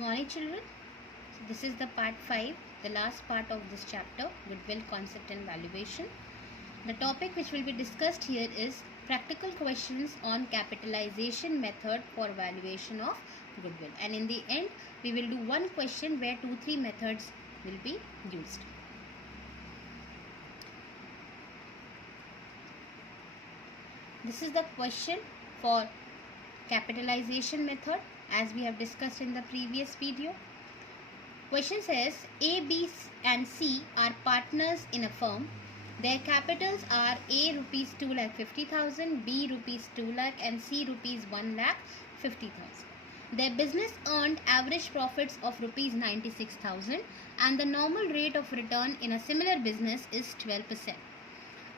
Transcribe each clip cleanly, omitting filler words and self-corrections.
Morning children. So this is the part 5, the last part of this chapter, goodwill concept and valuation. The topic which will be discussed here is practical questions on capitalization method for valuation of goodwill, and in the end we will do one question where 2-3 methods will be used. This is the question for capitalization method as we have discussed in the previous video. Question says A, B and C are partners in a firm. Their capitals are A rupees 2,50,000, B rupees 2 lakh and C rupees 1,50,000. Their business earned average profits of rupees 96,000 and the normal rate of return in a similar business is 12%.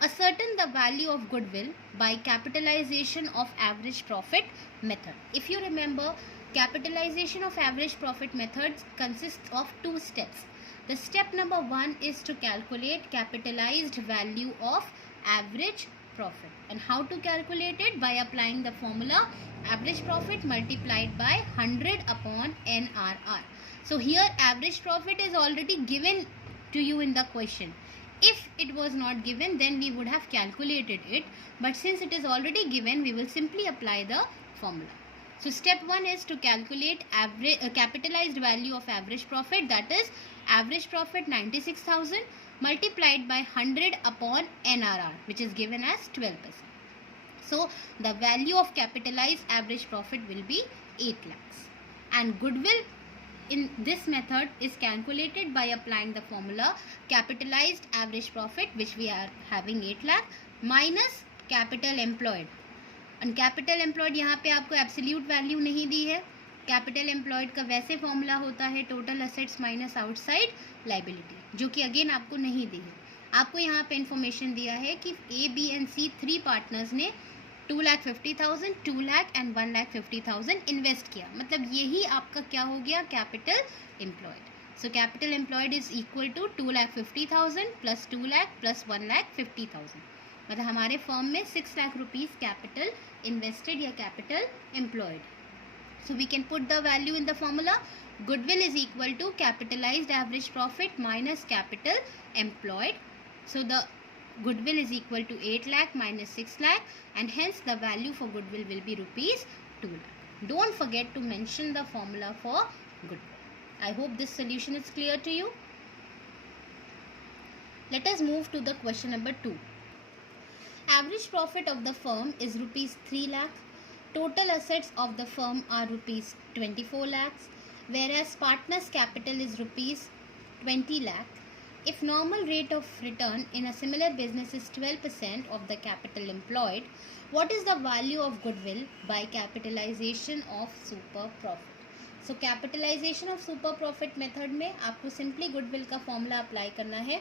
Ascertain the value of goodwill by capitalization of average profit method. If you remember, capitalization of average profit methods consists of 2 steps. The step number 1 is to calculate capitalized value of average profit. And how to calculate it? By applying the formula average profit multiplied by 100 upon NRR. So here average profit is already given to you in the question. If it was not given, then we would have calculated it, but since it is already given, we will simply apply the formula. So step 1 is to calculate capitalized value of average profit, that is average profit 96,000 multiplied by 100 upon NRR, which is given as 12%. So the value of capitalized average profit will be 8 lakhs, and goodwill in this method is calculated by applying the formula capitalized average profit, which we are having 8 lakh, minus capital employed. And capital employed यहाँ पे आपको absolute value नहीं दी है. Capital employed का वैसे formula होता है total assets minus outside liability, जो कि अगेन आपको नहीं दी है. आपको यहाँ पे इन्फॉर्मेशन दिया है कि ए, बी एंड सी 3 पार्टनर्स ने 2,50,000, 2 लाख एंड 1,50,000 इन्वेस्ट किया. मतलब यही आपका क्या हो गया? Capital employed. So capital employed is equal to 2,50,000 plus 2 lakh plus 1,50,000. मतलब हमारे फर्म में 6 लाख रुपीज कैपिटल इन्वेस्टेड या capital employed. So we can put the value in the formula goodwill is equal to capitalised average profit minus capital employed. So the goodwill is equal to 8 lakh minus 6 lakh, and hence the value for goodwill will be rupees 2 lakh. Don't forget to mention the formula for goodwill. I hope this solution is clear to you. Let us move to the question number 2. Average profit of the firm is rupees 3 lakh. Total assets of the firm are rupees 24 lakhs, whereas partners capital is rupees 20 lakh. If normal rate of return in a similar business is 12% of the capital employed, what is the value of goodwill by capitalization of super profit? So capitalization of super profit method में आपको simply goodwill का formula apply करना है.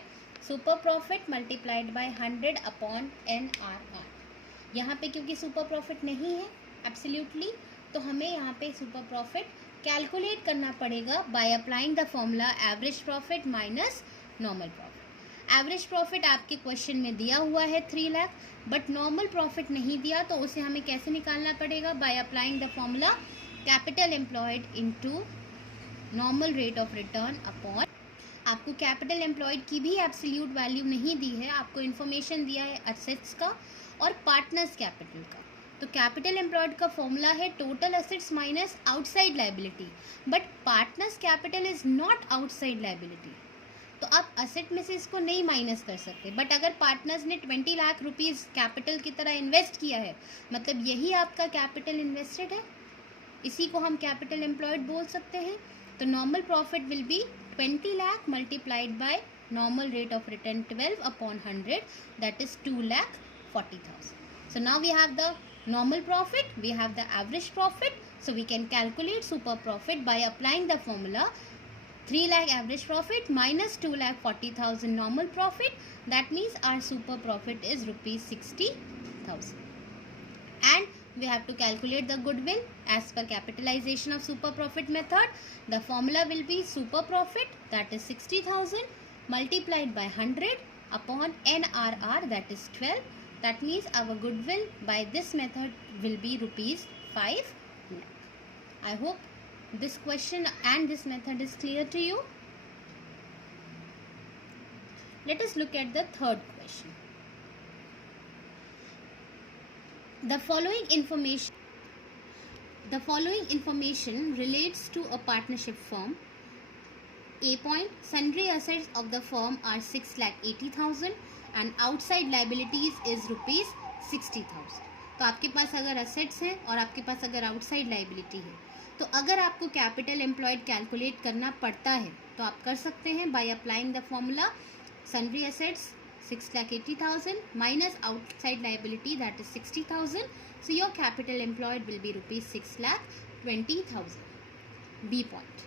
Super profit multiplied by 100 upon NRR. यहाँ पे क्योंकि super profit नहीं है absolutely, तो हमें यहाँ पे super profit calculate करना पड़ेगा by applying the formula average profit minus normal profit. Average profit आपके क्वेश्चन में दिया हुआ है 3 लाख, बट नॉर्मल प्रॉफिट नहीं दिया, तो उसे हमें कैसे निकालना पड़ेगा? By applying the formula capital employed into normal rate of return upon. आपको कैपिटल एम्प्लॉयड की भी एब्सोल्यूट वैल्यू नहीं दी है, आपको इन्फॉर्मेशन दिया है असेट्स का और पार्टनर्स कैपिटल का. तो कैपिटल एम्प्लॉयड का फॉर्मूला है total assets minus outside liability, but partners capital is not outside liability, तो आप असेट में से इसको नहीं माइनस कर सकते. बट अगर पार्टनर्स ने 20 लाख रुपीस कैपिटल की तरह इन्वेस्ट किया है, मतलब यही आपका कैपिटल इन्वेस्टेड है, इसी को हम कैपिटल एम्प्लॉयड बोल सकते हैं. तो normal profit will be 20 lakh multiplied by normal rate of return 12 upon 100, that is 2,40,000. So now we have the normal profit, we have the average profit, so we can calculate super profit by applying the formula 3 lakh average profit minus 2,40,000 normal profit. That means our super profit is rupees 60,000. And we have to calculate the goodwill as per capitalization of super profit method. The formula will be super profit, that is 60,000 multiplied by 100 upon NRR, that is 12. That means our goodwill by this method will be rupees 5 lakh. I hope This question and this method is clear to you? Let us look at the third question. The following information relates to a partnership firm. A point, sundry assets of the firm are 6,80,000 and outside liabilities is rupees 60,000. तो आपके पास अगर assets हैं और आपके पास अगर outside liability है, तो अगर आपको capital employed calculate करना पड़ता है तो आप कर सकते हैं by applying the formula sundry assets 6,80,000 minus outside liability, that is 60,000. So your capital employed will be rupees 6,20,000. B point.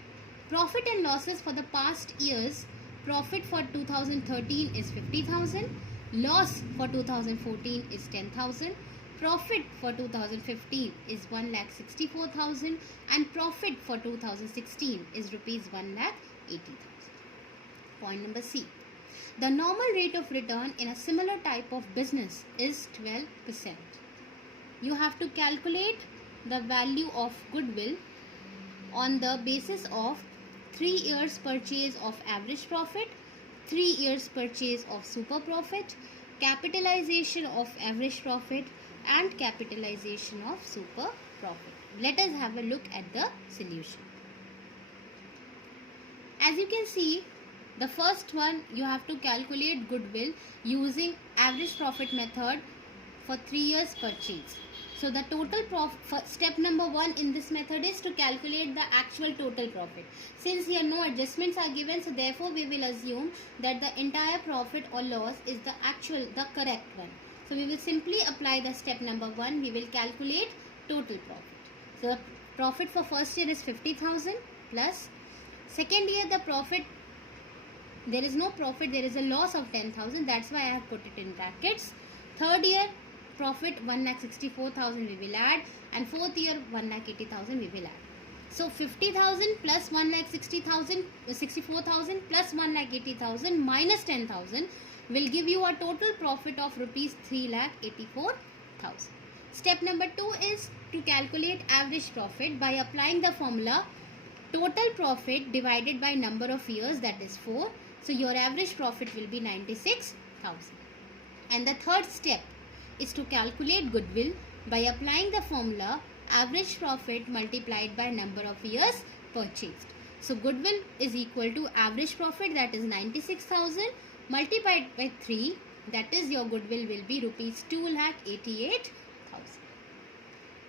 Profit and losses for the past years. Profit for 2013 is 50,000. Loss for 2014 is 10,000. Profit for 2015 is 1,64,000 and profit for 2016 is rupees 1,80,000. Point number C. The normal rate of return in a similar type of business is 12%. You have to calculate the value of goodwill on the basis of 3 years purchase of average profit, 3 years purchase of super profit, capitalization of average profit and capitalization of super profit. Let us have a look at the solution. As you can see, the first one, you have to calculate goodwill using average profit method for 3 years purchase. So the total profit, step number 1 in this method is to calculate the actual total profit. Since here no adjustments are given, so therefore we will assume that the entire profit or loss is the correct one. So we will simply apply the step number 1. We will calculate total profit. So the profit for first year is 50,000 plus second year the profit, there is no profit, there is a loss of 10,000. That's why I have put it in brackets. Third year profit 1,64,000 we will add and fourth year 1,80,000 we will add. So 50,000 plus 1,64,000 plus 1,80,000 minus 10,000 will give you a total profit of rupees 3,84,000. Step number 2 is to calculate average profit by applying the formula total profit divided by number of years, that is 4. So your average profit will be 96,000. And the third step is to calculate goodwill by applying the formula average profit multiplied by number of years purchased. So goodwill is equal to average profit, that is 96,000 multiplied by 3, that is your goodwill will be rupees 2,88,000.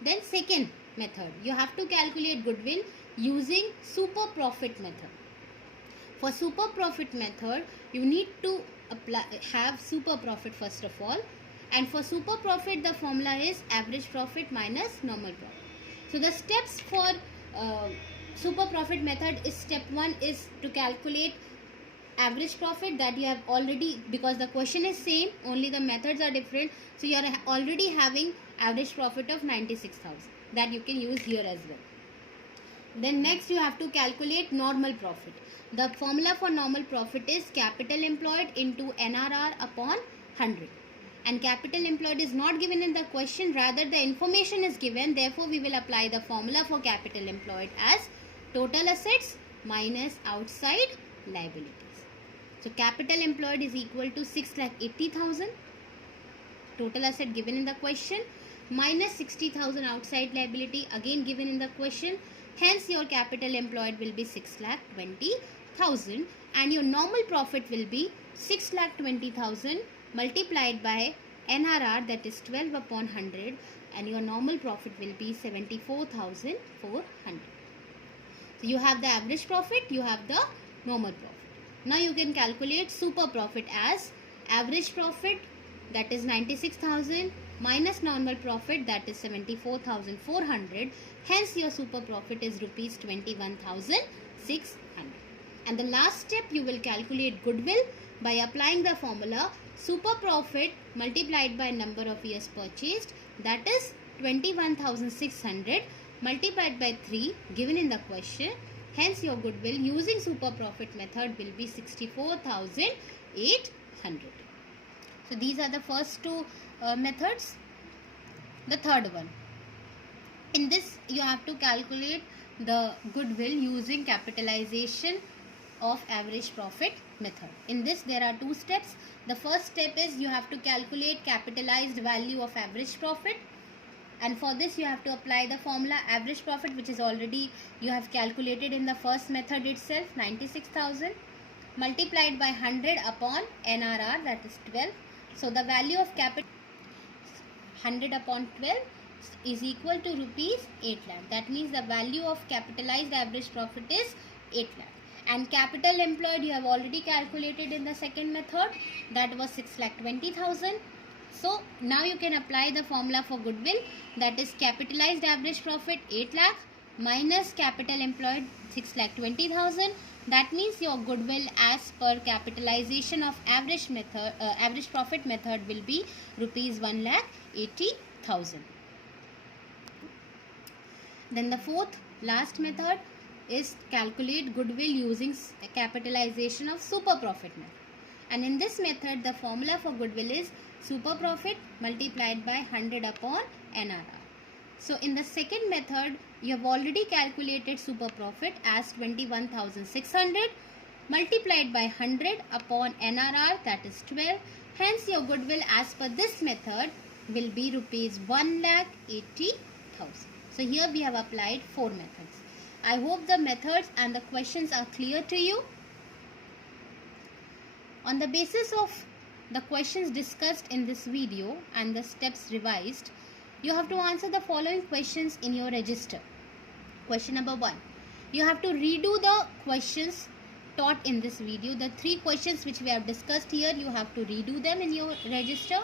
Then second method, you have to calculate goodwill using super profit method. For super profit method, you need to have super profit first of all. And for super profit, the formula is average profit minus normal profit. So the steps for super profit method is step 1 is to calculate average profit, that you have already, because the question is same, only the methods are different. So you are already having average profit of 96,000 that you can use here as well. Then next you have to calculate normal profit. The formula for normal profit is capital employed into NRR upon 100. And capital employed is not given in the question, rather the information is given. Therefore we will apply the formula for capital employed as total assets minus outside liabilities. So capital employed is equal to 6,80,000 total asset given in the question minus 60,000 outside liability again given in the question. Hence your capital employed will be 6,20,000 and your normal profit will be 6,20,000 multiplied by NRR, that is 12 upon 100, and your normal profit will be 74,400. So you have the average profit, you have the normal profit. Now you can calculate super profit as average profit, that is 96,000 minus normal profit, that is 74,400. Hence your super profit is rupees 21,600. And the last step, you will calculate goodwill by applying the formula super profit multiplied by number of years purchased, that is 21,600 multiplied by 3 given in the question. Hence your goodwill using super profit method will be 64,800. So these are the first two methods. The third one, in this you have to calculate the goodwill using capitalization of average profit method. In this there are two steps. The first step is you have to calculate capitalized value of average profit, and for this you have to apply the formula average profit, which is already you have calculated in the first method itself, 96,000 multiplied by 100 upon NRR, that is 12. So the value of capital 100 upon 12 is equal to rupees 8 lakh. That means the value of capitalized average profit is 8 lakh. And capital employed you have already calculated in the second method, that was 6,20,000. So now you can apply the formula for goodwill, that is capitalized average profit 8 lakh minus capital employed 6,20,000. That means your goodwill as per capitalization of average profit method will be rupees 1,80,000. Then the fourth last method is calculate goodwill using capitalization of super profit method. And in this method the formula for goodwill is super profit multiplied by 100 upon NRR. So in the second method you have already calculated super profit as 21,600 multiplied by 100 upon NRR, that is 12. Hence your goodwill as per this method will be rupees 1,80,000. So here we have applied 4 methods. I hope the methods and the questions are clear to you. On the basis of the questions discussed in this video and the steps revised, you have to answer the following questions in your register. Question number 1. You have to redo the questions taught in this video. The 3 questions which we have discussed here, you have to redo them in your register.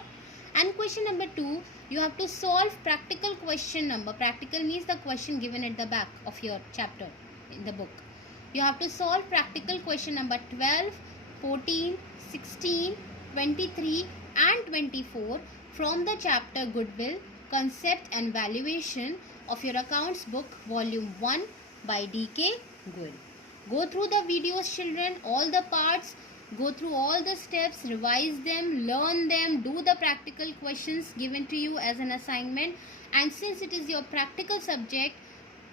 And question number 2, you have to solve practical question number. Practical means the question given at the back of your chapter in the book. You have to solve practical question number 12, 14, 16, 23 and 24 from the chapter Goodwill, Concept and Valuation of your accounts book volume 1 by D.K. Goyal. Go through the videos, children, all the parts, go through all the steps, revise them, learn them, do the practical questions given to you as an assignment. And since it is your practical subject,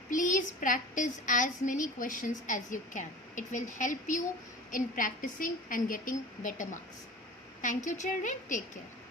please practice as many questions as you can. It will help you in practicing and getting better marks. Thank you, children. Take care.